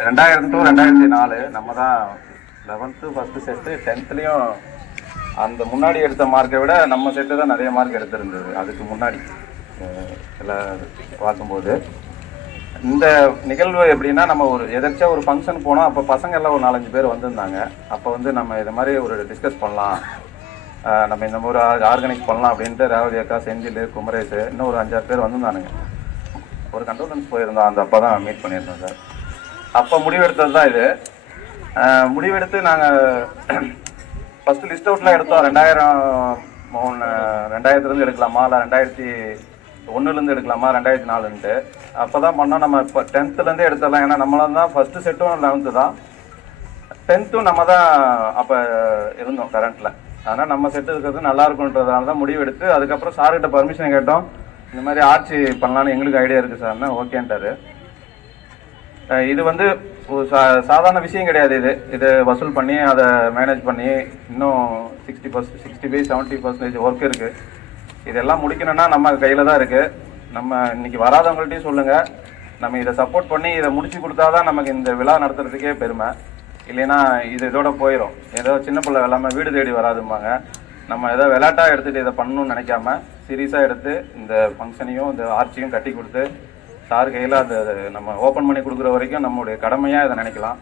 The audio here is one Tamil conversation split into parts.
ரெண்டாயிரம் டு ரெண்டாயிரத்தி நாலு நம்ம தான் லெவன்த்து ஃபஸ்ட்டு செட்டு டென்த்லேயும் அந்த முன்னாடி எடுத்த மார்க்கை விட நம்ம செட்டு தான் நிறைய மார்க் எடுத்திருந்தது. அதுக்கு முன்னாடி எல்லாம் பார்க்கும்போது. இந்த நிகழ்வு எப்படின்னா நம்ம ஒரு எதாச்சும் ஒரு ஃபங்க்ஷன் போனோம் அப்போ பசங்க எல்லாம் ஒரு நாலஞ்சு பேர் வந்திருந்தாங்க. அப்போ வந்து நம்ம இது மாதிரி ஒரு டிஸ்கஸ் பண்ணலாம். நம்ம இந்த மாதிரி ஆர்கனைஸ் பண்ணலாம் அப்படின்ட்டு ரேவதி அக்கா செந்தில் குமரேஷ் இன்னும் ஒரு அஞ்சாறு பேர் வந்திருந்தானுங்க. ஒரு கண்டோலன்ஸ் போயிருந்தோம். அந்த அப்போ தான் மீட் பண்ணியிருந்தோம் சார். அப்போ முடிவெடுத்தது தான் இது முடிவெடுத்து நாங்கள் ஃபஸ்ட்டு லிஸ்ட் அவுட்லாம் எடுத்தோம். ரெண்டாயிரம் ஒன்று ரெண்டாயிரத்துலேருந்து எடுக்கலாமா? இல்லை ரெண்டாயிரத்தி ஒன்றுலேருந்து எடுக்கலாமா? ரெண்டாயிரத்தி நாலுன்ட்டு. அப்போ தான் பண்ணோம். நம்ம இப்போ டென்த்துலேருந்தே எடுத்துடலாம். ஏன்னா நம்மளாம் தான் ஃபஸ்ட்டு செட்டும் லெவன்த்து தான். டென்த்தும் நம்ம தான் அப்போ இருந்தோம் கரண்ட்டில் அதனால் நம்ம செட்டு இருக்கிறது நல்லா இருக்குன்றதால தான் முடிவெடுத்து அதுக்கப்புறம் சார்கிட்ட பர்மிஷன் கேட்டோம். இந்த மாதிரி ஆட்சி பண்ணலான்னு எங்களுக்கு ஐடியா இருக்குது சார்னா ஓகேன்ட்டாரு. இது வந்து ஒரு சா சாதாரண விஷயம் கிடையாது இது. இது வசூல் பண்ணி அதை மேனேஜ் பண்ணி இன்னும் sixty percent sixty five seventy percentage work இருக்குது இதெல்லாம் முடிக்கணும்னா நம்ம கையில் தான் இருக்குது நம்ம இன்னைக்கு வராதவங்கள்ட்டையும் சொல்லுங்கள் நம்ம இதை சப்போர்ட் பண்ணி இதை முடிச்சு கொடுத்தாதான் நமக்கு இந்த விழா நடத்துறதுக்கே பெருமை. இல்லைன்னா இது இதோட போயிடும் ஏதோ சின்ன பிள்ளை வெள்ளாமல் வீடு தேடி வராதும்பாங்க. நம்ம ஏதோ விளையாட்டா எடுத்துகிட்டு இதை பண்ணணும்னு நினைக்காம சீரியஸாக எடுத்து இந்த ஃபங்க்ஷனையும் இந்த ஆர்ச்சியும் கட்டி கொடுத்து சார் கையில் அது நம்ம ஓப்பன் பண்ணி கொடுக்குற வரைக்கும் நம்மளுடைய கடமையாக இதை நினைக்கலாம்.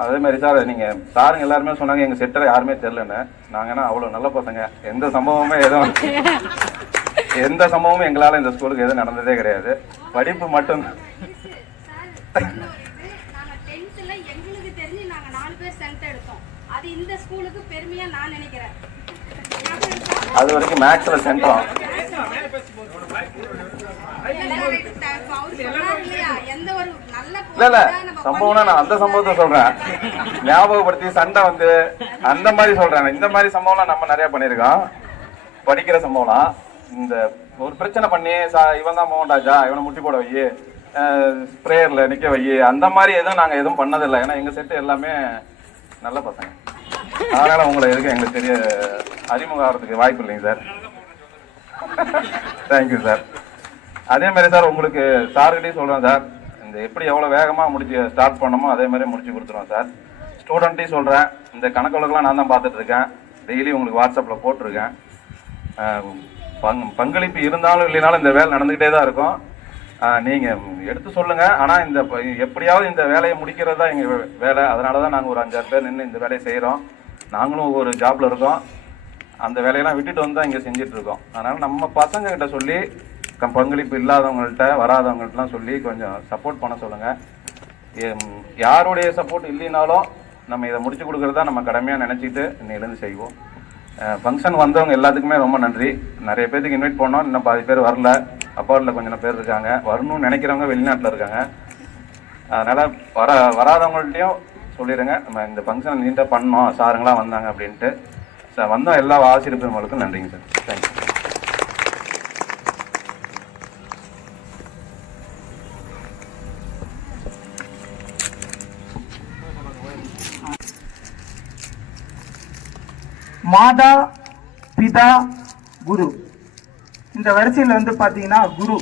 அதே மாதிரி சார் நீங்கள் சாருங்க எல்லாருமே சொன்னாங்க எங்கள் செட்டில் யாருமே தெரிலன்னு நாங்கன்னா அவ்வளோ நல்ல பசங்க? எந்த சம்பவமே எதுவும் எந்த சம்பவமும் எங்களால் இந்த ஸ்கூலுக்கு எதுவும் நடந்ததே கிடையாது. படிப்பு மட்டும் அது வரைக்கும் மேக்ஸில் சென்றம் இல்ல, இப்ப அவரு இல்ல. சம்பவம்னா நான் அந்த சம்பவத்தை சொல்றேன். ஞாபகப்படுத்தி சண்டை வந்து அந்த மாதிரி சொல்றேன். இந்த மாதிரி சம்பவம்லாம் நம்ம நிறைய பண்ணியிருக்கோம். படிக்கிற சம்பவம்லாம். இந்த ஒரு பிரச்சனை பண்ணி சா இவன் தான் மோகன் ராஜா இவனை முட்டி போட வை. ஸ்ப்ரேயர்ல நிக்க வை. அந்த மாதிரி எதுவும் நாங்க எதுவும் பண்ணதில்லை. ஏன்னா எங்க செட்டு எல்லாமே நல்ல பசங்க. அதனால உங்களை எதுக்கும் எங்களுக்கு தெரிய அறிமுகம் ஆகிறதுக்கு வாய்ப்பு இல்லைங்க சார். தேங்க்யூ சார் அதே மாதிரி சார் உங்களுக்கு சார்கிட்டையும் சொல்கிறேன் சார். இந்த எப்படி எவ்வளோ வேகமாக முடிச்சு ஸ்டார்ட் பண்ணணுமோ அதே மாதிரி முடிச்சு கொடுத்துருவோம் சார். ஸ்டூடெண்ட்டையும் சொல்கிறேன் இந்த கணக்குகளுக்கெல்லாம் நான் தான் பார்த்துட்ருக்கேன் டெய்லி உங்களுக்கு வாட்ஸ்அப்பில் போட்டிருக்கேன். பங் பங்களிப்பு இருந்தாலும் இல்லைனாலும் இந்த வேலை நடந்துக்கிட்டே தான் இருக்கும். நீங்கள் எடுத்து சொல்லுங்கள் ஆனால் இந்த ப- எப்படியாவது இந்த வேலையை முடிக்கிறது தான் எங்கள் வேலை. அதனால தான் நாங்கள் ஒரு அஞ்சாறு பேர் நின்று இந்த வேலையை செய்கிறோம் நாங்களும் ஒரு ஜாப்பில் இருக்கோம். அந்த வேலையெல்லாம் விட்டுட்டு வந்து தான் இங்கே செஞ்சுட்டு இருக்கோம். நம்ம பசங்கக்கிட்ட சொல்லி கம்- பங்களிப்பு இல்லாதவங்கள்ட்ட வராதவங்கள்ட்டலாம் சொல்லி கொஞ்சம் சப்போர்ட் பண்ண சொல்லுங்கள் யாருடைய சப்போர்ட் இல்லைனாலும் நம்ம இதை முடிச்சு கொடுக்குறதா நம்ம கடமையாக நினச்சிட்டு இன்னையிலேருந்து செய்வோம். ஃபங்க்ஷன் வந்தவங்க எல்லாத்துக்குமே ரொம்ப நன்றி. நிறைய பேருக்கு இன்வைட் பண்ணோம். இன்னும் பாதி பேர் வரல. அப்பார்டில் கொஞ்சம் பேர் இருக்காங்க. வரணும்னு நினைக்கிறவங்க வெளிநாட்டில் இருக்காங்க. அதனால் வர வராதவங்கள்ட்டையும் சொல்லிடுங்க நம்ம இந்த ஃபங்க்ஷன் நீட்டாக பண்ணோம். சாருங்களாம் வந்தாங்க அப்படின்ட்டு. சார் வந்தோம். எல்லா ஆசிரியர் நன்றிங்க சார். தேங்க்யூ மாதா பிதா குரு. இந்த வரிசையில் வந்து பார்த்தீங்கன்னா குரு.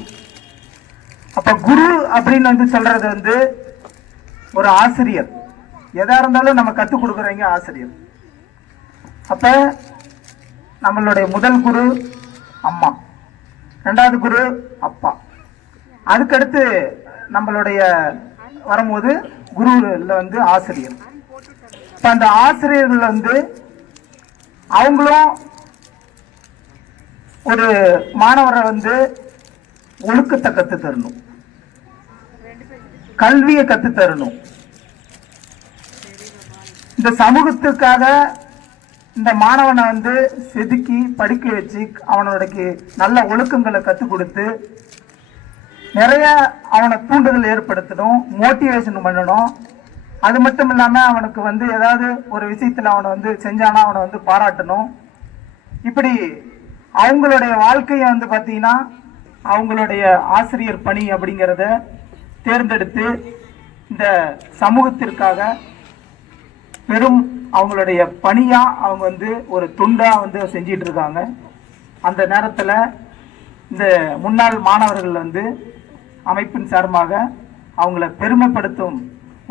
அப்போ குரு அப்படின்னு வந்து சொல்கிறது வந்து ஒரு ஆசிரியர். எதாக இருந்தாலும் நம்ம கற்றுக் கொடுக்குறவங்க ஆசிரியர். அப்போ நம்மளுடைய முதல் குரு அம்மா. ரெண்டாவது குரு அப்பா. அதுக்கடுத்து நம்மளுடைய வரும்போது குருவில் வந்து ஆசிரியர். இப்போ அந்த ஆசிரியர்கள் வந்து அவங்களும் ஒரு மாணவரை வந்து ஒழுக்கத்தை கற்று தரணும் கல்வியை கற்று தரணும் இந்த சமூகத்துக்காக இந்த மாணவனை வந்து செதுக்கி படிக்க வச்சு அவனோடக்கு நல்ல ஒழுக்கங்களை கற்றுக் கொடுத்து நிறைய அவனை தூண்டுதல் ஏற்படுத்தணும் மோட்டிவேஷன் பண்ணணும். அது மட்டும் இல்லாம அவனுக்கு வந்து ஏதாவது ஒரு விஷயத்துல அவனை வந்து செஞ்சானா அவனை வந்து பாராட்டணும். இப்படி அவங்களுடைய வாழ்க்கையை வந்து பார்த்தீங்கன்னா அவங்களுடைய ஆசிரியர் பணி அப்படிங்கிறத தேர்ந்தெடுத்து இந்த சமூகத்திற்காக பெரும் அவங்களுடைய பணியாக அவங்க வந்து ஒரு துண்டாக வந்து செஞ்சிட்டு இருக்காங்க அந்த நேரத்தில் இந்த முன்னாள் மாணவர்கள் வந்து அமைப்பின் சார்பாக அவங்கள பெருமைப்படுத்தும்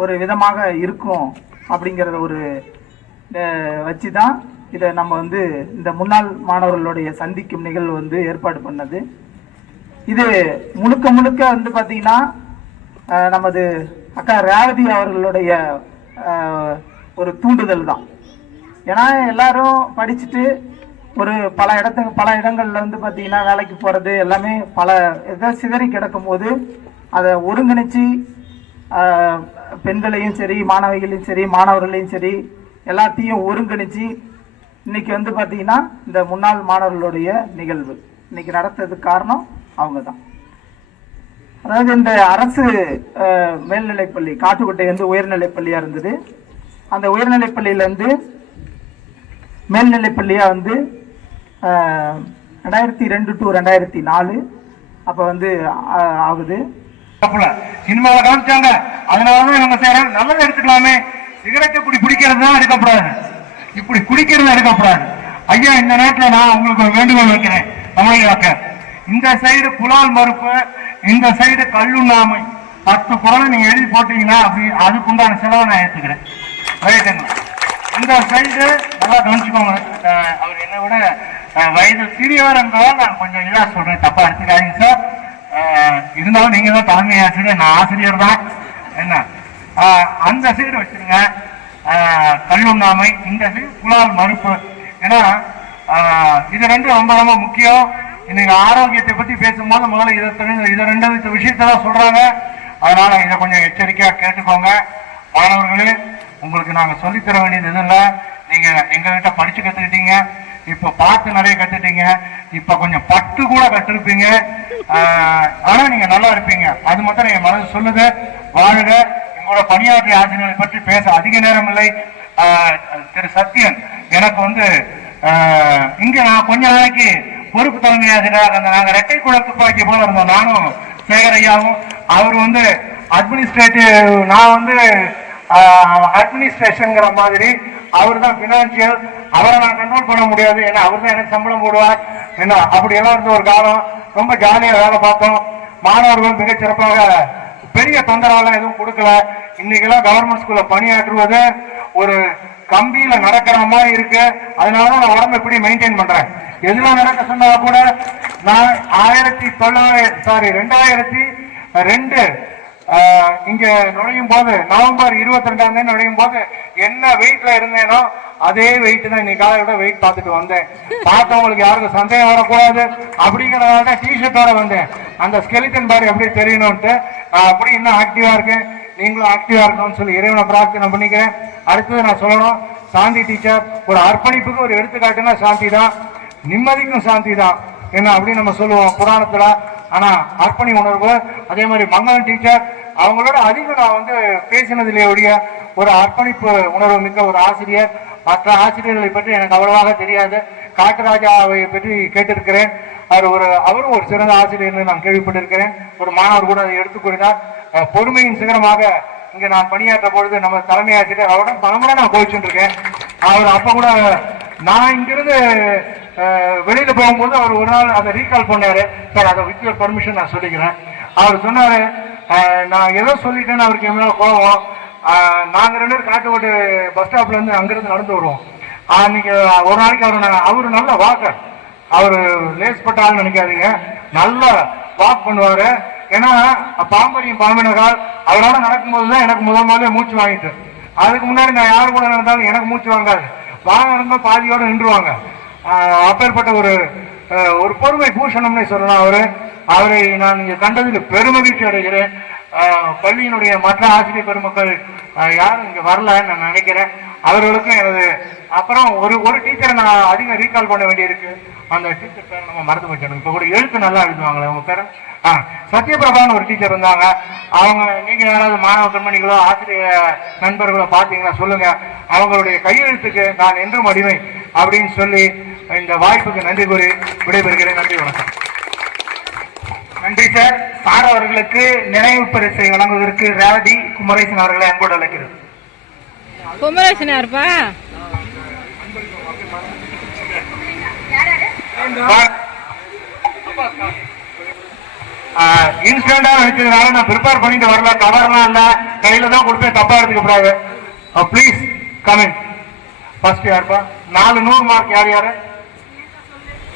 ஒரு விதமாக இருக்கும் அப்படிங்கிறத ஒரு வச்சு தான் இதை நம்ம வந்து இந்த முன்னாள் மாணவர்களுடைய சந்திக்கும் நிகழ்வு வந்து ஏற்பாடு பண்ணது. இது முழுக்க முழுக்க வந்து பார்த்தீங்கன்னா நமது அக்கா ரேவதி அவர்களுடைய ஒரு தூண்டுதல் தான். ஏன்னா எல்லாரும் படிச்சுட்டு ஒரு பல இடத்துக்கு பல இடங்களில் வந்து பார்த்தீங்கன்னா வேலைக்கு போகிறது எல்லாமே பல இதை சிதறி கிடக்கும் போது அதை ஒருங்கிணைச்சு பெண்களையும் சரி மாணவிகளையும் சரி மாணவர்களையும் சரி எல்லாத்தையும் ஒருங்கிணைச்சு இன்னைக்கு வந்து பார்த்தீங்கன்னா இந்த முன்னாள் மாணவர்களுடைய நிகழ்வு. இன்னைக்கு நடத்துறதுக்கு காரணம் அவங்க தான் அதாவது இந்த அரசு மேல்நிலைப்பள்ளி காட்டுக்கோட்டை வந்து உயர்நிலைப்பள்ளியாக இருந்தது. அந்த உயர்நிலைப்பள்ளியிலேருந்து மேல்நிலைப்பள்ளியாக வந்து ரெண்டாயிரத்தி ரெண்டு டு ரெண்டாயிரத்தி நாலு அப்போ வந்து ஆகுது. தப்புல. சினிமாவை காமிச்சாங்க. அதனாலதான் இவங்க செய்யறாங்க நல்லதை எடுத்துக்கலாமே. சிகரெட்டை இப்படி பிடிக்கிறது தான் எடுக்கப்படாது. இப்படி குடிக்கிறது எடுக்கப்படாது. ஐயா இந்த நேரத்துல நான் உங்களுக்கு ஒரு வேண்டுகோள் வைக்கிறேன். தமிழக இந்த சைடு புலால் மறுப்பு இந்த சைடு கல்லுண்ணாமை பத்து குரலை நீங்க எழுதி போட்டீங்கன்னா அப்படி அதுக்குண்டான செலவை நான் ஏத்துக்கிறேன். ரைட்டுங்களா இந்த சைடு நல்லா கவனிச்சுக்கோங்க. அவர் என்னை விட வயது சிறியவர் என்பதால் நான் கொஞ்சம் இதாக சொல்றேன். தப்பா எடுத்துக்காதீங்க சார் இருந்தாலும் நீங்க தான் தலைமை ஆசிரியர் நான் ஆசிரியர் தான் என்ன அந்த சைடு வச்சிருங்க. கல்லுண்ணாமை இந்த சைடு புலால் மறுப்பு. ஏன்னா இது ரெண்டும் ரொம்ப ரொம்ப முக்கியம். இன்னைக்கு ஆரோக்கியத்தை பத்தி பேசும்போது முதல்ல இதை இதை ரெண்டு விஷயத்தான் விஷயத்தை தான் சொல்றாங்க. அதனால இதை கொஞ்சம் எச்சரிக்கையா கேட்டுக்கோங்க. மாணவர்களே உங்களுக்கு நாங்க சொல்லித் தர வேண்டியது எதுவும் இல்லை. நீங்க எங்ககிட்ட படிச்சு கத்துக்கிட்டீங்க. இப்ப பார்த்து நிறைய கத்துட்டீங்க. இப்ப கொஞ்சம் பட்டு கூட கட்டிருப்பீங்க ஆஹ் ஆனா நீங்க நல்லா இருப்பீங்க. அது மட்டும் என் மனது சொல்லுது. வாழுக. எங்களோட பணியாற்றிய ஆசிரியர்களை பற்றி பேச அதிக நேரம் இல்லை. திரு சத்யன் எனக்கு வந்து இங்கே இங்க நான் கொஞ்ச நாளைக்கு பொறுப்பு தலைமை ஆசிரியராக இருந்தேன் நாங்க ரெட்டை குழ துப்பாக்கி போல இருந்தோம். நானும் சேகரையாவும் அவர் வந்து அட்மினிஸ்ட்ரேட்டிவ் நான் வந்து அட்மினிஸ்ட்ரேஷனுங்கிற மாதிரி அவர் தான் பினான்சியல் அவரை நான் கண்ட்ரோல் பண்ண முடியாது. ஏன்னா அவர் தான் எனக்கு சம்பளம் போடுவார். என்ன அப்படி எல்லாம் இருந்த ஒரு காலம் ரொம்ப ஜாலியாக வேலை பார்த்தோம். மாணவர்கள் மிகச்சிறப்பாக பெரிய தொந்தரவெல்லாம் எதுவும் கொடுக்கல. இன்னைக்கெல்லாம் கவர்மெண்ட் ஸ்கூல்ல பணியாற்றுவது ஒரு கம்பியில நடக்கிற மாதிரி இருக்கு. அதனால நான் உடம்பு எப்படி மெயின்டைன் பண்றேன். எதுலாம் நடக்க சொன்னா கூட நான் ஆயிரத்தி தொள்ளாயிரம் சாரி ரெண்டாயிரத்தி ரெண்டு இங்க நுழையும் போது நவம்பர் இருபத்தி ரெண்டாம் தேதி நுழையும் போது என்ன வெயிட்ல இருந்தேனோ அதே வெயிட் தான் இன்னைக்கு காலையோட வெயிட் பார்த்துட்டு வந்தேன். பார்த்தவங்களுக்கு யாருக்கும் சந்தேகம் வரக்கூடாது. அப்படிங்கிறதால தான் டிஷர்ட்டோட வந்தேன். அந்த ஸ்கெலிட்டன் பாடி அப்படியே தெரியணும்ட்டு அப்படி இன்னும் ஆக்டிவா இருக்கேன். நீங்களும் ஆக்டிவா இருக்கணும்னு சொல்லி இறைவனை பிரார்த்தனை பண்ணிக்கிறேன். அடுத்தது நான் சொல்லணும் சாந்தி டீச்சர் ஒரு அர்ப்பணிப்புக்கு ஒரு எடுத்துக்காட்டுனா சாந்தி தான். நிம்மதிக்கும் சாந்தி தான். என்ன அப்படின்னு நம்ம சொல்லுவோம். புராணத்துல ஆனா அர்ப்பணி உணர்வு அதே மாதிரி மங்களம் டீச்சர் அவங்களோட அதிகம் நான் வந்து பேசினதிலே ஒழிய ஒரு அர்ப்பணிப்பு உணர்வு மிக்க ஒரு ஆசிரியர். மற்ற ஆசிரியர்களை பற்றி எனக்கு அவ்வளவாக தெரியாது. காட்டுராஜாவை பற்றி கேட்டிருக்கிறேன். அவர் ஒரு அவரும் ஒரு சிறந்த ஆசிரியர்னு நான் கேள்விப்பட்டிருக்கிறேன். ஒரு மாணவர் கூட அதை எடுத்துக் பொறுமையின் சிகரமாக இங்கே நான் பணியாற்ற பொழுது நம்ம தலைமை ஆசிரியர் அவருடன் பலமுறை நான் கோவிச்சுட்டு இருக்கேன். அவர் அப்போ கூட நான் இங்கிருந்து வெளியில போகும்போது அவர் ஒரு நாள் அதை ரீகால் பண்ணாரு. சார் அதை வித் யுவர் பர்மிஷன் நான் சொல்லிக்கிறேன். அவர் சொன்னாரு நான் ஏதோ சொல்லிட்டேன்னு அவருக்கு என் கோவம் கோபம். ரெண்டு பேரும் காட்டுக்கோட்டை பஸ் ஸ்டாப்ல இருந்து அங்கிருந்து நடந்து வருவோம். அன்னைக்கு ஒரு நாளைக்கு அவர் அவர் நல்ல வாக்கர் அவர் லேஸ் பட்டாலும் நினைக்காதீங்க. நல்லா வாக் பண்ணுவாரு. ஏன்னா பாம்பரியும் பாம்பினகால் அவரோட நடக்கும்போது தான் எனக்கு முதல் முதல்ல மூச்சு வாங்கிட்டு. அதுக்கு முன்னாடி நான் யார் கூட நடந்தாலும் எனக்கு மூச்சு வாங்காது. வாங்க நடந்தால் பாதியோட நின்றுவாங்க. அப்பேற்பட்ட ஒரு ஒரு பொறுமை பூஷணம்னு சொல்லலாம் அவரு. அவரை நான் இங்கே கண்டதில் பெருமகிழ்ச்சி அடைகிறேன். பள்ளியினுடைய மற்ற ஆசிரியர் பெருமக்கள் யாரும் இங்கே வரலன்னு நான் நினைக்கிறேன். அவர்களுக்கும் எனது அப்புறம் ஒரு ஒரு டீச்சரை நான் அதிகம் ரீகால் பண்ண வேண்டியிருக்கு. அந்த டீச்சர் பேர் நம்ம மறந்து போச்சு இப்போ கூட எழுத்து நல்லா எழுதுவாங்களே அவங்க பேர்? ஆ சத்யபிரபான்னு ஒரு டீச்சர் இருந்தாங்க. அவங்க நீங்கள் யாராவது மாணவ கண்மணிகளோ ஆசிரியர் நண்பர்களோ பார்த்தீங்கன்னா சொல்லுங்கள் அவங்களுடைய கையெழுத்துக்கு நான் என்றும் அடிமை அப்படின்னு சொல்லி இந்த வாய்ப்புக்கு நன்றி கூறி விடைபெறுகிறேன். நன்றி வணக்கம். நன்றி சார் சார் அவர்களுக்கு நினைவு பரிசை வழங்குவதற்கு ரேவதி குமரேசன் அவர்களை அன்போடு அழைக்கிறது குமரேசனா இருப்பா இன்ஸ்டன்டா வச்சதுனால நான் ப்ரிப்பேர் பண்ணிட்டு வரல. கவர்லாம் இல்ல. கையில தான் கொடுப்பேன் தப்பா எடுத்துக்க கூடாது ப்ளீஸ் கமிங் ஃபர்ஸ்ட் யாருப்பா? நாலு நூறு மார்க் யார் யாரு ஆ. ஐயா, நீங்க தானே பிடிங்க. நான் முடிச்சிட்டேன். வாங்க வாங்க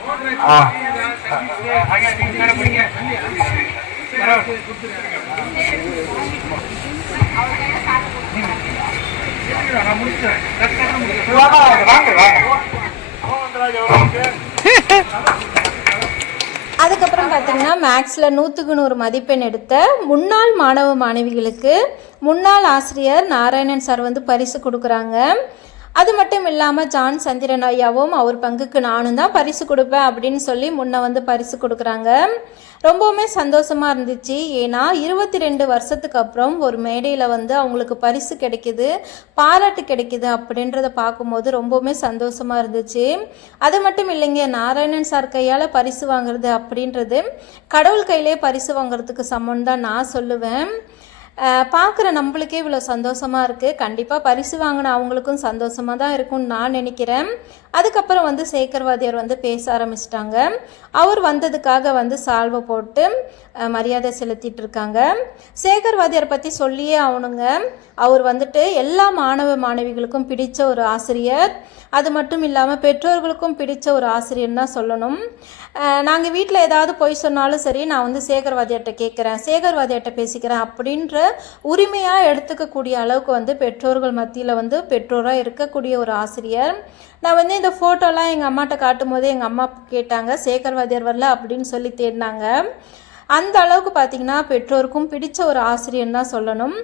அதுக்கப்புறம் பார்த்தீங்கன்னா மேக்ஸில் நூற்றுக்கு நூறு மதிப்பெண் எடுத்த முன்னாள் மாணவ மாணவிகளுக்கு முன்னாள் ஆசிரியர் நாராயணன் சார் வந்து பரிசு கொடுக்குறாங்க. அது மட்டும் இல்லாமல் ஜான் சந்திரன் ஐயாவும் அவர் பங்குக்கு நானும் தான் பரிசு கொடுப்பேன் அப்படின்னு சொல்லி முன்ன வந்து பரிசு கொடுக்குறாங்க. ரொம்பவுமே சந்தோஷமாக இருந்துச்சு. ஏன்னா இருபத்தி ரெண்டு வருஷத்துக்கு அப்புறம் ஒரு மேடையில் வந்து அவங்களுக்கு பரிசு கிடைக்கிது பாராட்டு கிடைக்கிது அப்படின்றத பார்க்கும்போது ரொம்பவுமே சந்தோஷமாக இருந்துச்சு. அது மட்டும் இல்லைங்க நாராயணன் சார் கையால் பரிசு வாங்குறது அப்படின்றது கடவுள் கையிலே பரிசு வாங்குறதுக்கு சமம் தான் நான் சொல்லுவேன். பார்க்குற நம்மளுக்கே இவ்வளோ சந்தோஷமாக இருக்குது கண்டிப்பாக பரிசு வாங்கின அவங்களுக்கும் சந்தோஷமாக தான் இருக்கும்னு நான் நினைக்கிறேன். அதுக்கப்புறம் வந்து சேகர்வாதியார் வந்து பேச ஆரம்பிச்சிட்டாங்க. அவர் வந்ததுக்காக வந்து சால்வை போட்டு மரியாதை செலுத்திட்டு இருக்காங்க சேகர்வாதியார் பற்றி சொல்லியே ஆகணுங்க. அவர் வந்துட்டு எல்லா மாணவ மாணவிகளுக்கும் பிடித்த ஒரு ஆசிரியர். அது மட்டும் இல்லாமல் பெற்றோர்களுக்கும் பிடித்த ஒரு ஆசிரியர் தான் சொல்லணும். நாங்கள் வீட்டில் ஏதாவது பொய் சொன்னாலும் சரி நான் வந்து சேகர்வாதியார்ட்ட கேட்குறேன் சேகர்வாதியார்ட்ட பேசிக்கிறேன் அப்படின்ற உரிமையாக எடுத்துக்கக்கூடிய அளவுக்கு வந்து பெற்றோர்கள் மத்தியில் வந்து பெற்றோராக இருக்கக்கூடிய ஒரு ஆசிரியர். நான் வந்து இந்த ஃபோட்டோலாம் எங்கள் அம்மாட்ட காட்டும் போது எங்கள் அம்மா கேட்டாங்க சேகர்வாதியர் வரல அப்படின்னு சொல்லி தேடினாங்க. அந்த அளவுக்கு பார்த்தீங்கன்னா பெற்றோருக்கும் பிடிச்ச ஒரு ஆசிரியர் தான் சொல்லணும்.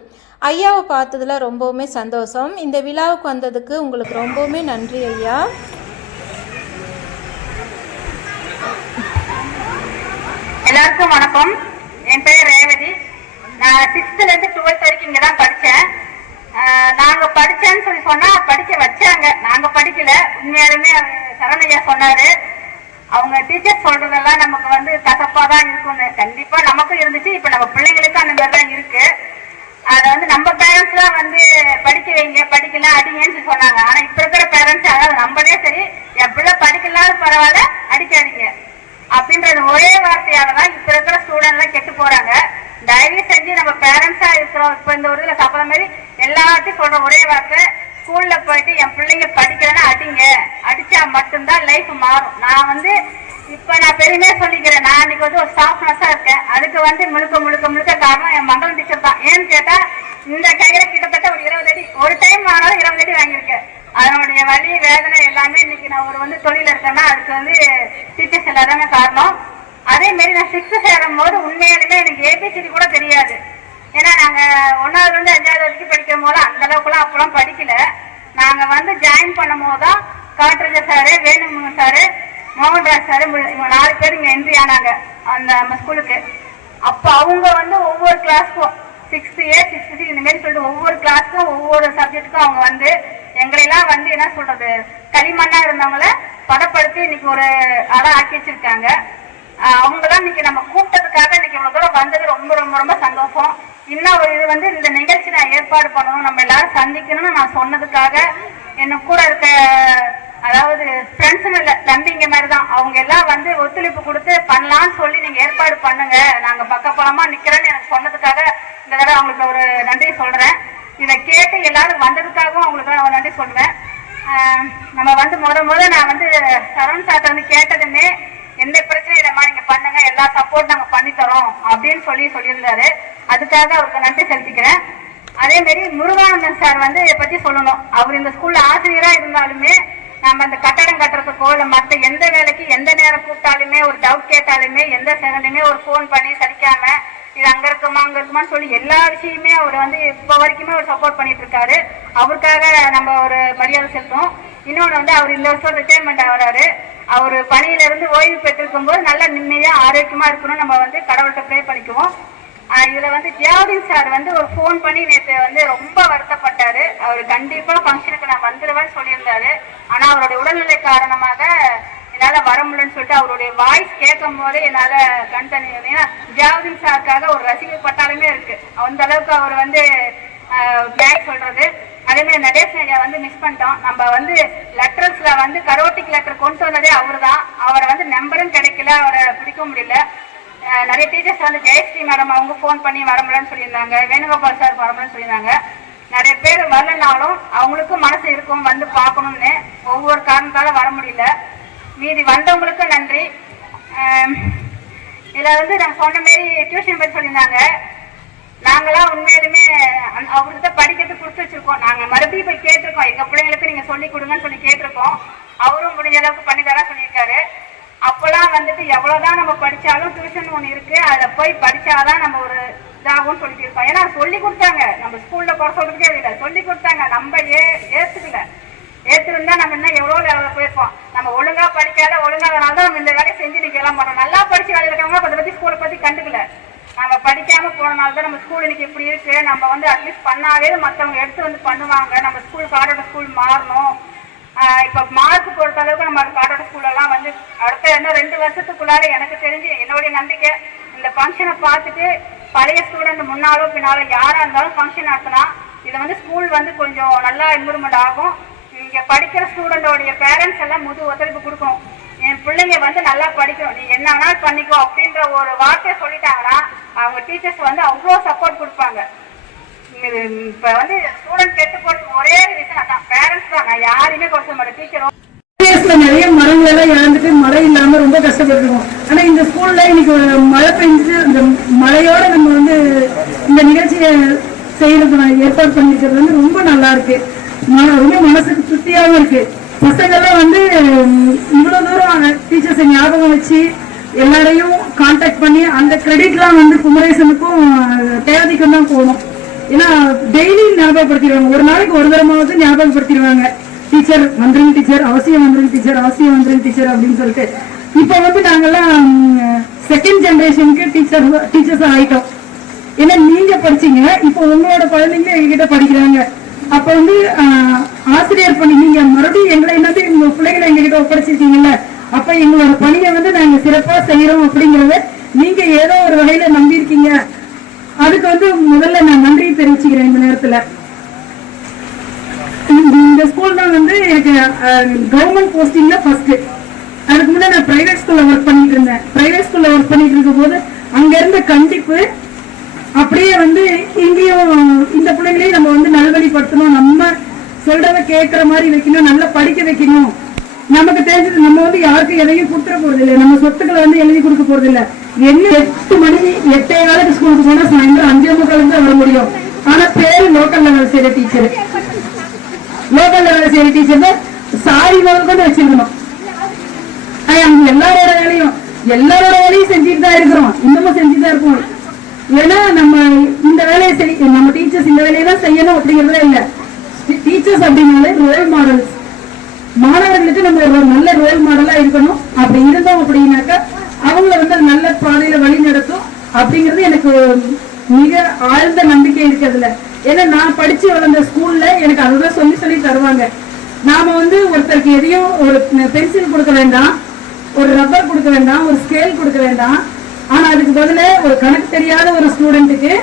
ஐயாவை பார்த்ததுல ரொம்பவுமே சந்தோஷம். இந்த விழாவுக்கு வந்ததுக்கு உங்களுக்கு ரொம்பவுமே நன்றி ஐயா. எல்லாருக்கும் வணக்கம். என் பேர் ரேவதி. நான் சிக்ஸ்த்துலேருந்து டுவெல்த் வரைக்கும் இங்கே தான் படித்தேன் நாங்கள் படித்தேன்னு சொல்லி சொன்னால் படிக்க வச்சாங்க. நாங்கள் படிக்கல. உண்மையாலுமே சரணையா சொன்னார். அவங்க டீச்சர் சொல்றதெல்லாம் நமக்கு வந்து கசப்பா தான் இருக்கும்னு. கண்டிப்பா நமக்கும் இருந்துச்சு. இப்ப நம்ம பிள்ளைங்களுக்கும் அந்த மாதிரி தான் இருக்கு. அதை வந்து நம்ம பேரண்ட்ஸ் எல்லாம் வந்து படிக்க வைங்க படிக்கல அடிங்கன்னு சொல்லி சொன்னாங்க. ஆனா இப்ப இருக்கிற பேரண்ட்ஸ் அதாவது நம்மளே சரி என் பிள்ளை படிக்கலாம் பரவாயில்ல அடிக்காதீங்க. அப்படின்றது ஒரே வார்த்தையால தான் இப்ப இருக்கிற ஸ்டூடெண்ட் எல்லாம் கெட்டு போறாங்க. தயவு செஞ்சு நம்ம பேரண்ட்ஸா இருக்கிறோம் இப்ப இந்த ஒரு இதுல மாதிரி எல்லாத்தையும் சொல்ற ஒரே வார்த்தை. ஸ்கூல்ல போயிட்டு என் பிள்ளைங்க படிக்கலன்னா அடிங்க. அடிச்சா மட்டும்தான் லைஃப் மாறும். நான் வந்து இப்ப நான் பெருமையா சொல்லிக்கிறேன். நான் இன்னைக்கு வந்து ஒரு ஸ்டாஃப் நர்ஸா இருக்கேன். அதுக்கு வந்து முழுக்க முழுக்க முழுக்க காரணம் என் மங்களம் டீச்சர் தான். ஏன்னு கேட்டா இந்த கையில கிட்டத்தட்ட ஒரு இருபது அடி. ஒரு டைம் ஆனாலும் இருபது அடி வாங்கியிருக்கேன். அதனுடைய வலி வேதனை எல்லாமே இன்னைக்கு நான் ஒரு வந்து தொழில இருக்கேன்னா அதுக்கு வந்து டீச்சர்ஸ் எல்லாருமே காரணம். அதே மாதிரி நான் சிக்ஸ்த் சேரும் போது உண்மையாலுமே எனக்கு ஏபிசிடி கூட தெரியாது. ஏன்னா நாங்க ஒன்னாவதுல இருந்து அஞ்சாவது வரைக்கும் படிக்கும் போது அந்த அளவுக்குலாம் அப்பெல்லாம் படிக்கல. நாங்க வந்து ஜாயின் பண்ணும் போதுதான் தான் சாரு வேணுமுக சாரு மோகன்ராஜ் சாரு இவங்க நாலு பேர் இங்க என்ட்ரி ஆனாங்க அந்த நம்ம ஸ்கூலுக்கு அப்ப அவங்க வந்து ஒவ்வொரு கிளாஸ்க்கும் சிக்ஸ்த் ஏ சிக்ஸ்த் சி இந்த மாதிரி சொல்லிட்டு ஒவ்வொரு கிளாஸ்க்கும் ஒவ்வொரு சப்ஜெக்ட்டுக்கும் அவங்க வந்து எங்களையெல்லாம் வந்து என்ன சொல்றது களிமண்ணா இருந்தவங்கள படப்படுத்தி இன்னைக்கு ஒரு ஆளா ஆக்கி வச்சிருக்காங்க. ஆஹ் இன்னைக்கு நம்ம கூப்பிட்டதுக்காக இன்னைக்கு இவ்வளவு தூரம் வந்தது ரொம்ப ரொம்ப ரொம்ப சந்தோஷம். இன்னும் ஒரு இது வந்து இந்த நிகழ்ச்சி நான் ஏற்பாடு பண்ணணும். நம்ம எல்லாரும் சந்திக்கணும்னு நான் சொன்னதுக்காக என்ன கூட இருக்க அதாவது ஃப்ரெண்ட்ஸுங்க இல்லை தம்பிங்க மாதிரி தான் அவங்க எல்லாம் வந்து ஒத்துழைப்பு கொடுத்து பண்ணலாம்னு சொல்லி நீங்கள் ஏற்பாடு பண்ணுங்க. நாங்கள் பக்கபலமா நிற்கிறேன்னு எனக்கு சொன்னதுக்காக இந்த தடவை அவங்களுக்கு ஒரு நன்றி சொல்கிறேன் இதை கேட்டு எல்லாரும் வந்ததுக்காகவும் அவங்களுக்கு நான் ஒரு நன்றி சொல்லுவேன் நம்ம வந்து முத முத நான் வந்து சரவண் சார்ட்ட வந்து கேட்டதுமே எந்த பிரச்சனையும் இல்லைம்மா நீங்க பண்ணுங்க எல்லா சப்போர்ட் நாங்க பண்ணி தரோம் அப்படின்னு சொல்லி சொல்லியிருந்தாரு. அதுக்காக அவருக்கு நன்றி செலுத்திக்கிறேன். அதே மாதிரி முருகானந்தன் சார் வந்து இதை பத்தி சொல்லணும். அவர் இந்த ஸ்கூல்ல ஆசிரியரா இருந்தாலுமே நம்ம அந்த கட்டடம் கட்டுறதுக்கோ இல்லை மற்ற எந்த வேலைக்கு எந்த நேரம் கூப்பிட்டாலுமே ஒரு டவுட் கேட்டாலுமே எந்த செகண்ட்லயுமே ஒரு ஃபோன் பண்ணி சலிக்காம இது அங்க இருக்குமா அங்க இருக்குமான்னு சொல்லி எல்லா விஷயமே அவர் வந்து இப்ப வரைக்குமே அவர் சப்போர்ட் பண்ணிட்டு இருக்காரு. அவருக்காக நம்ம ஒரு மரியாதை செலுத்தோம் இன்னொன்று வந்து அவர் இந்த வருஷம் ரிட்டையர்மெண்ட் ஆகிறாரு. அவர் பணியில இருந்து ஓய்வு பெற்றிருக்கும் போது நல்ல நிம்மதியா ஆரோக்கியமா இருக்கணும் நம்ம வந்து கடவுள்கிட்ட ப்ரே பண்ணிக்குவோம். இதில் இதுல வந்து ஜியாவுதீன் சார் வந்து ஒரு ஃபோன் பண்ணி நேற்று வந்து ரொம்ப வருத்தப்பட்டாரு. அவர் கண்டிப்பா ஃபங்க்ஷனுக்கு நான் வந்துடுவேன்னு சொல்லியிருந்தாரு. ஆனா அவருடைய உடல்நிலை காரணமாக என்னால வர முடியலன்னு சொல்லிட்டு அவருடைய வாய்ஸ் கேட்கும் போதே என்னால கண் தண்ணி ஏன்னா ஜியாவுதீன் சாருக்காக ஒரு ரசிகர் பட்டாலுமே இருக்கு. அந்த அளவுக்கு அவர் வந்து பேக் சொல்றது. அதே மாதிரி நடேசன் ஐயா வந்து மிஸ் பண்ணிட்டோம். நம்ம வந்து லெட்டர்ஸ்ல வந்து கரோட்டிக் லெட்டர் கொண்டு வந்ததே அவர்தான் அவரை வந்து நம்பரும் கிடைக்கல. அவரை பிடிக்க முடியல. நிறைய டீச்சர்ஸ் வந்து ஜெயஸ்ரீ மேடம் அவங்க ஃபோன் பண்ணி வர முடியலன்னு சொல்லியிருந்தாங்க. வேணுகோபால் சார் வர முடியலன்னு சொல்லியிருந்தாங்க. நிறைய பேர் வரலனாலும் அவங்களுக்கும் மனசு இருக்கும் வந்து பார்க்கணும்னு. ஒவ்வொரு காரணத்தால வர முடியல. மீதி வந்தவங்களுக்கும் நன்றி. இதில் வந்து நான் சொன்ன மாரி டியூஷன் பற்றி சொல்லியிருந்தாங்க. நாங்களாம் உண்மையிலுமே அவர்கிட்ட படிக்கிறது கொடுத்து வச்சிருக்கோம். நாங்க மறுபடியும் போய் கேட்டிருக்கோம். எங்க பிள்ளைங்களுக்கு நீங்க சொல்லி கொடுங்கன்னு சொல்லி கேட்டிருக்கோம். அவரும் முடிஞ்ச அளவுக்கு பண்ணி தர சொல்லியிருக்காரு. அப்பெல்லாம் வந்துட்டு எவ்வளவுதான் நம்ம படிச்சாலும் டியூஷன் ஒண்ணு இருக்கு. அதுல போய் படிச்சாதான் நம்ம ஒரு இதாகும் சொல்லிட்டு இருக்கோம் ஏன்னா சொல்லி கொடுத்தாங்க. நம்ம ஸ்கூல்ல குறை சொல்றதுக்கே இல்லை சொல்லி கொடுத்தாங்க. நம்ம ஏ ஏத்துக்கல. ஏத்திருந்தா நம்ம இன்னும் எவ்வளவு லெவலில் போயிருப்போம். நம்ம ஒழுங்கா படிக்காத ஒழுங்காதனால தான் நம்ம இந்த வேலையை செஞ்சு நீங்க எல்லாம் பண்ணோம் நல்லா படிச்சு வேலை இருக்கவங்க அதை பத்தி ஸ்கூலை பத்தி கண்டுக்கல. நம்ம படிக்காம போனனால தான் நம்ம ஸ்கூல் இன்னைக்கு இப்படி இருக்கு. நம்ம வந்து அட்லீஸ்ட் பண்ணாலே மற்றவங்க எடுத்து வந்து பண்ணுவாங்க. நம்ம ஸ்கூல் காரோட ஸ்கூல் மாறணும். இப்போ மார்க் பொறுத்த அளவுக்கு நம்ம காரோட ஸ்கூலெல்லாம் வந்து அடுத்த இன்னும் ரெண்டு வருஷத்துக்குள்ளார எனக்கு தெரிஞ்சு என்னுடைய நம்பிக்கை இந்த ஃபங்க்ஷனை பார்த்துட்டு பழைய ஸ்டூடெண்ட் முன்னாலோ பின்னாலோ யாராக இருந்தாலும் ஃபங்க்ஷன் நடத்தினா இதை வந்து ஸ்கூல் வந்து கொஞ்சம் நல்லா இம்ப்ரூவ்மெண்ட் ஆகும். இங்கே படிக்கிற ஸ்டூடெண்டோடைய பேரண்ட்ஸ் எல்லாம் முது ஒத்துழைப்பு கொடுக்கும். என் பிள்ளைங்க வந்து நல்லா படிக்கணும். நீ என்ன வேணாலும் பண்ணிக்கோ அப்படின்ற ஒரு வார்த்தையை சொல்லிட்டாங்கன்னா அவங்க டீச்சர்ஸ் வந்து அவ்வளோ சப்போர்ட் கொடுப்பாங்க. இப்போ வந்து ஸ்டூடெண்ட் கெட்டு போறதுக்கு ஒரே ரீசன் அதான். பேரண்ட்ஸ் தான் நான் யாரையுமே கொடுக்க மாட்டேன் டீச்சரும் நிறைய மரங்கள் எல்லாம் இழந்துட்டு மழை இல்லாம ரொம்ப கஷ்டப்பட்டுருக்கோம். ஆனா இந்த ஸ்கூல்ல இன்னைக்கு மழை பெஞ்சு அந்த மழையோட நம்ம வந்து இந்த நிகழ்ச்சியை செய்யறது நான் ஏற்பாடு பண்ணிருக்கிறது வந்து ரொம்ப நல்லா இருக்கு. ரொம்ப மனசுக்கு திருப்தியாகவும் இருக்கு. பசங்கெல்லாம் வந்து இவ்வளோ தூரம் டீச்சர்ஸை ஞாபகம் வச்சு எல்லாரையும் காண்டாக்ட் பண்ணி அந்த கிரெடிட்லாம் வந்து குமரேசனுக்கும் தேவதிக்கும் தான் போகணும். ஏன்னா டெய்லி ஞாபகப்படுத்திடுவாங்க. ஒரு நாளைக்கு ஒரு தரமாவது ஞாபகப்படுத்திடுவாங்க. டீச்சர் வந்துருங்க டீச்சர் அவசியம் வந்துருங்க டீச்சர் அவசியம் வந்துருங்க டீச்சர் அப்படின்னு சொல்லிட்டு. இப்போ வந்து நாங்கெல்லாம் செகண்ட் ஜென்ரேஷனுக்கு டீச்சர் டீச்சர்ஸ் ஆயிட்டோம். ஏன்னா நீங்க படிச்சீங்க. இப்போ உங்களோட குழந்தைங்க எங்ககிட்ட படிக்கிறாங்க. அப்ப வந்து ஆஹ், ஆசிரியர் பணி நீங்க மறுபடியும் எங்களை என்னது உங்க பிள்ளைகளை எங்ககிட்ட ஒப்படைச்சிருக்கீங்கல்ல அப்ப எங்களோட பணியை வந்து நாங்க சிறப்பா செய்யறோம் அப்படிங்கறத நீங்க ஏதோ ஒரு வகையில நம்பி இருக்கீங்க அதுக்கு வந்து முதல்ல நான் நன்றி தெரிவிச்சுக்கிறேன் இந்த நேரத்துல. இந்த ஸ்கூல் தான் வந்து எனக்கு கவர்மெண்ட் போஸ்டிங்ல ஃபர்ஸ்ட் அதுக்கு முன்னாடி நான் பிரைவேட் ஸ்கூல்ல ஒர்க் பண்ணிட்டு இருந்தேன். பிரைவேட் ஸ்கூல்ல ஒர்க் பண்ணிட்டு இருக்கும் போது அங்க இருந்த கண்டிப்பு அப்படியே வந்து இங்கேயும் இந்த பிள்ளைங்களையும் நம்ம வந்து நல்வழிப்படுத்தணும். நம்ம சொல்றத கேட்கற மாதிரி வைக்கணும் நல்லா படிக்க வைக்கணும். நமக்கு தெரிஞ்சது நம்ம வந்து யாருக்கும் எதையும் கொடுத்துட போறது இல்லை. நம்ம சொத்துக்களை வந்து எழுதி கொடுக்க போறது இல்ல. என்ன எட்டு மணி எட்டே காலத்து ஸ்கூலுக்கு போனா சாயந்தரம் அஞ்சே முக்கால் தான் வர முடியும். ஆனா பேரு லோக்கல் லெவல் செய்யற டீச்சர் லோக்கல் லெவல் செய்யற டீச்சர் சாரி முதல் கொண்டு வச்சிருக்கணும். அவங்க எல்லாரோட வேலையும் எல்லாரோட வேலையும் செஞ்சுட்டு தான் இருக்கிறோம். இன்னமும் செஞ்சுட்டு தான் இருக்கோம். ஏன்னா நம்ம இந்த வேலையை செய் நம்ம டீச்சர்ஸ் இந்த வேலையை தான் செய்யணும் அப்படிங்கிறதே இல்ல. டீச்சர்ஸ் அப்படின்னாலே ரோல் மாடல்ஸ் மாணவர்களுக்கு நம்ம ஒரு நல்ல ரோல் மாடலா இருக்கணும். அப்படி இருந்தோம் அப்படின்னாக்கா அவங்கள வந்து நல்ல பாதையில வழி நடத்தும் அப்படிங்கிறது எனக்கு மிக ஆழ்ந்த நம்பிக்கை இருக்கிறதுல. ஏன்னா நான் படிச்சு வளர்ந்த ஸ்கூல்ல எனக்கு அதுதான் சொல்லி சொல்லி தருவாங்க. நாம வந்து ஒருத்தருக்கு எதையும் ஒரு பென்சில் கொடுக்க வேண்டாம் ஒரு ரப்பர் கொடுக்க வேண்டாம் ஒரு ஸ்கேல் கொடுக்க வேண்டாம். ஆனா அதுக்கு பதில ஒரு கணக்கு தெரியாத ஒரு ஸ்டூடெண்ட்டுக்கு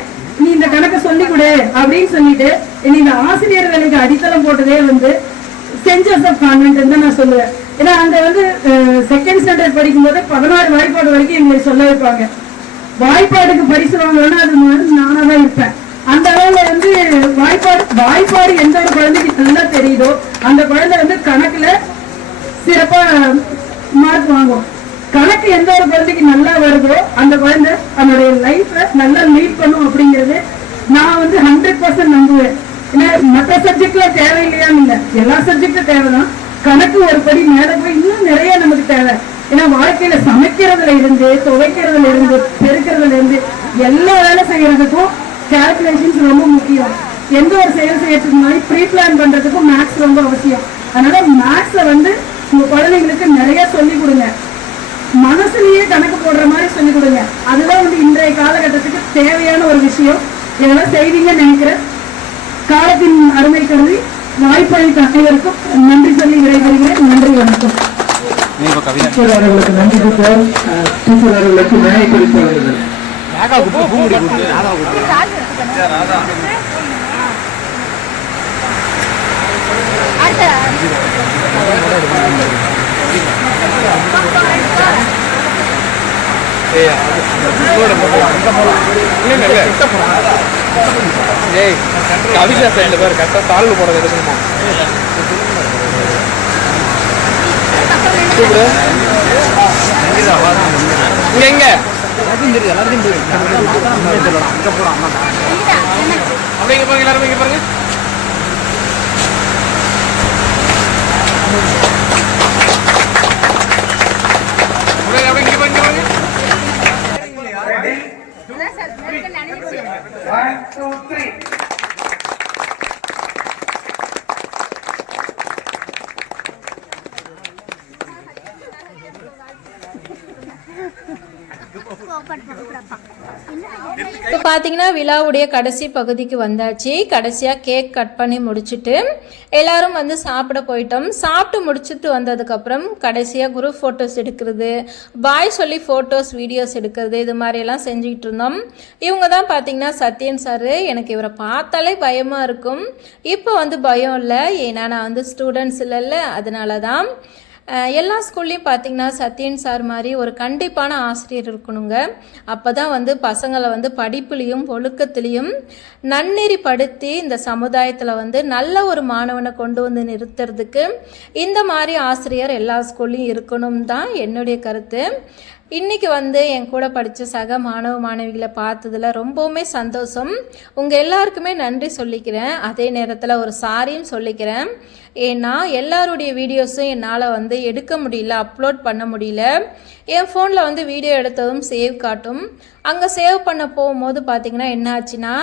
நீ இந்த கணக்கை சொல்லி கொடு அப்படின்னு சொல்லிட்டு நீ இந்த ஆசிரியர் வேலைக்கு அடித்தளம் போட்டதே வந்து சென்ட் ஜோசப் கான்வென்ட் தான் நான் சொல்லுவேன். ஏன்னா அங்க வந்து செகண்ட் ஸ்டாண்டர்ட் படிக்கும்போது பதினாறு வாய்ப்பாடு வரைக்கும் எங்களை சொல்ல வைப்பாங்க. வாய்ப்பாடுக்கு பரிசு வாங்கணும்னா அது வந்து நானா தான் இருப்பேன். அந்த அளவுல வந்து வாய்ப்பாடு வாய்ப்பாடு எந்த ஒரு குழந்தைக்கு நல்லா தெரியுதோ அந்த குழந்தை வந்து கணக்குல சிறப்பா மார்க் வாங்கும். கணக்கு எந்த ஒரு குழந்தைக்கு நல்லா வருதோ அந்த குழந்தை தன்னுடைய லைஃப்ல நல்லா லீட் பண்ணும் அப்படிங்கிறது நான் வந்து ஹண்ட்ரட் பர்சன்ட் நம்புவேன். ஏன்னா மற்ற சப்ஜெக்ட்ல தேவையில்லையான்னு இல்லை. எல்லா சப்ஜெக்டும் தேவைதான். கணக்கு ஒரு படி மேல போய் இன்னும் நிறைய நமக்கு தேவை. ஏன்னா வாழ்க்கையில சமைக்கிறதுல இருந்து துவைக்கிறதுல இருந்து பெருக்கிறதுல இருந்து எல்லா வேலை செய்யறதுக்கும் கேல்குலேஷன்ஸ் ரொம்ப முக்கியம். எந்த ஒரு செயல் செய்யறதுக்கு முன்னாடி ப்ரீ பிளான் பண்றதுக்கும் மேக்ஸ் ரொம்ப அவசியம். அதனால மேக்ஸ வந்து உங்க குழந்தைங்களுக்கு நிறைய சொல்லி கொடுங்க. மனசுலயே கணக்கு போடுற மாதிரி சொல்லி கொடுங்க. அதுதான் வந்து இன்றைய காலகட்டத்துக்கு தேவையான ஒரு விஷயம். இதெல்லாம் செய்வீங்கன்னு நினைக்கிறேன். காலத்தின் அருமை கருதி வாய்ப்பளித்த அனைவருக்கும் நன்றி சொல்லி விடைபெறுகிறேன். நன்றி வணக்கம். நன்றி டீச்சர் டீச்சர் அவர்களுக்கு குறிப்பாளர்கள் ஏய் கவிதா சைடில் பேர் கரெக்டாக தாழ்வு போடுறது எடுக்கணுமா கூப்பிடு இங்க எங்க அப்படியே பாருங்க எல்லாரும் இங்க பாருங்க அப்படியே அப்படியே இங்க பாருங்க இங்க பாருங்க ஒன் டூ த்ரீ இப்போ பார்த்தீங்கன்னா விழாவுடைய கடைசி பகுதிக்கு வந்தாச்சு. கடைசியாக கேக் கட் பண்ணி முடிச்சுட்டு எல்லாரும் வந்து சாப்பிட போயிட்டோம். சாப்பிட்டு முடிச்சுட்டு வந்ததுக்கப்புறம் கடைசியாக குரூப் ஃபோட்டோஸ் எடுக்கிறது பாய் சொல்லி ஃபோட்டோஸ் வீடியோஸ் எடுக்கிறது இது மாதிரியெல்லாம் செஞ்சுக்கிட்டு இருந்தோம். இவங்க தான் பார்த்தீங்கன்னா சத்யன் சார் எனக்கு இவரை பார்த்தாலே பயமாக இருக்கும். இப்போ வந்து பயம் இல்லை. ஏன்னா நான் வந்து ஸ்டூடெண்ட்ஸ் இல்லைல்ல அதனால தான் எல்லா ஸ்கூல்லையும் பார்த்தீங்கன்னா சத்யன் சார் மாதிரி ஒரு கண்டிப்பான ஆசிரியர் இருக்கணுங்க. அப்போ தான் வந்து பசங்களை வந்து படிப்புலேயும் ஒழுக்கத்துலேயும் நன்னெறிப்படுத்தி இந்த சமுதாயத்தில் வந்து நல்ல ஒரு மாணவனை கொண்டு வந்து நிறுத்துறதுக்கு இந்த மாதிரி ஆசிரியர் எல்லா ஸ்கூல்லையும் இருக்கணும் தான் என்னுடைய கருத்து. இன்றைக்கி வந்து என் கூட படித்த சக மாணவ மாணவிகளை பார்த்ததுல ரொம்பவுமே சந்தோஷம். உங்கள் எல்லாருக்குமே நன்றி சொல்லிக்கிறேன். அதே நேரத்தில் ஒரு சாரியும் சொல்லிக்கிறேன். ஏன்னா எல்லாருடைய வீடியோஸும் என்னால் வந்து எடுக்க முடியல அப்லோட் பண்ண முடியல. என் ஃபோனில் வந்து வீடியோ எடுத்ததும் சேவ் காட்டும். அங்கே சேவ் பண்ண போகும்போது பார்த்திங்கன்னா என்ன ஆச்சுன்னா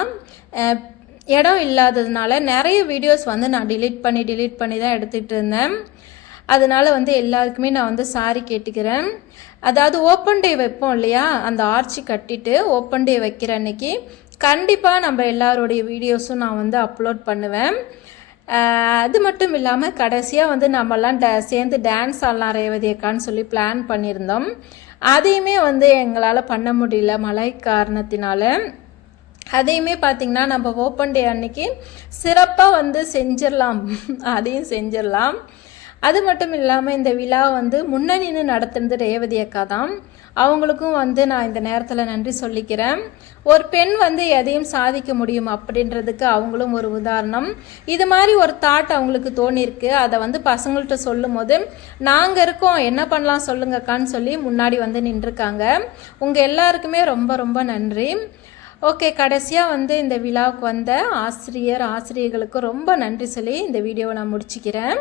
இடம் இல்லாததுனால நிறைய வீடியோஸ் வந்து நான் டிலீட் பண்ணி டிலீட் பண்ணி தான் எடுத்துகிட்டு இருந்தேன். அதனால வந்து எல்லாருக்குமே நான் வந்து சாரி கேட்டுக்கிறேன். அதாவது ஓப்பன் டே வைப்போம் இல்லையா? அந்த ஆர்ச்சி கட்டிட்டு ஓப்பன் டே வைக்கிற அன்னைக்கு கண்டிப்பாக நம்ம எல்லாருடைய வீடியோஸும் நான் வந்து அப்லோட் பண்ணுவேன். அது மட்டும் இல்லாமல் கடைசியாக வந்து நம்மலாம் ட சேர்ந்து டான்ஸ் ஆடலாம் ரேவதி அக்கான்னு சொல்லி பிளான் பண்ணியிருந்தோம். அதையுமே வந்து எங்களால் பண்ண முடியல மழை காரணத்தினால. அதையுமே பார்த்திங்கன்னா நம்ம ஓப்பன் டே அன்னைக்கு சிறப்பாக வந்து செஞ்சிடலாம். அதையும் செஞ்சிடலாம். அது மட்டும் இல்லாமல் இந்த விழா வந்து முன்னணின்னு நடத்துனது ரேவதி அக்கா தான். அவங்களுக்கும் வந்து நான் இந்த நேரத்தில் நன்றி சொல்லிக்கிறேன். ஒரு பெண் வந்து எதையும் சாதிக்க முடியும் அப்படின்றதுக்கு அவங்களும் ஒரு உதாரணம். இது மாதிரி ஒரு தாட் அவங்களுக்கு தோணியிருக்கு. அதை வந்து பசங்கள்கிட்ட சொல்லும் போது நாங்கள் இருக்கோம் என்ன பண்ணலாம் சொல்லுங்கக்கான்னு சொல்லி முன்னாடி வந்து நின்றுருக்காங்க. உங்கள் எல்லாருக்குமே ரொம்ப ரொம்ப நன்றி. ஓகே கடைசியாக வந்து இந்த விழாவுக்கு வந்த ஆசிரியர் ஆசிரியர்களுக்கு ரொம்ப நன்றி சொல்லி இந்த வீடியோவை நான் முடிச்சுக்கிறேன்.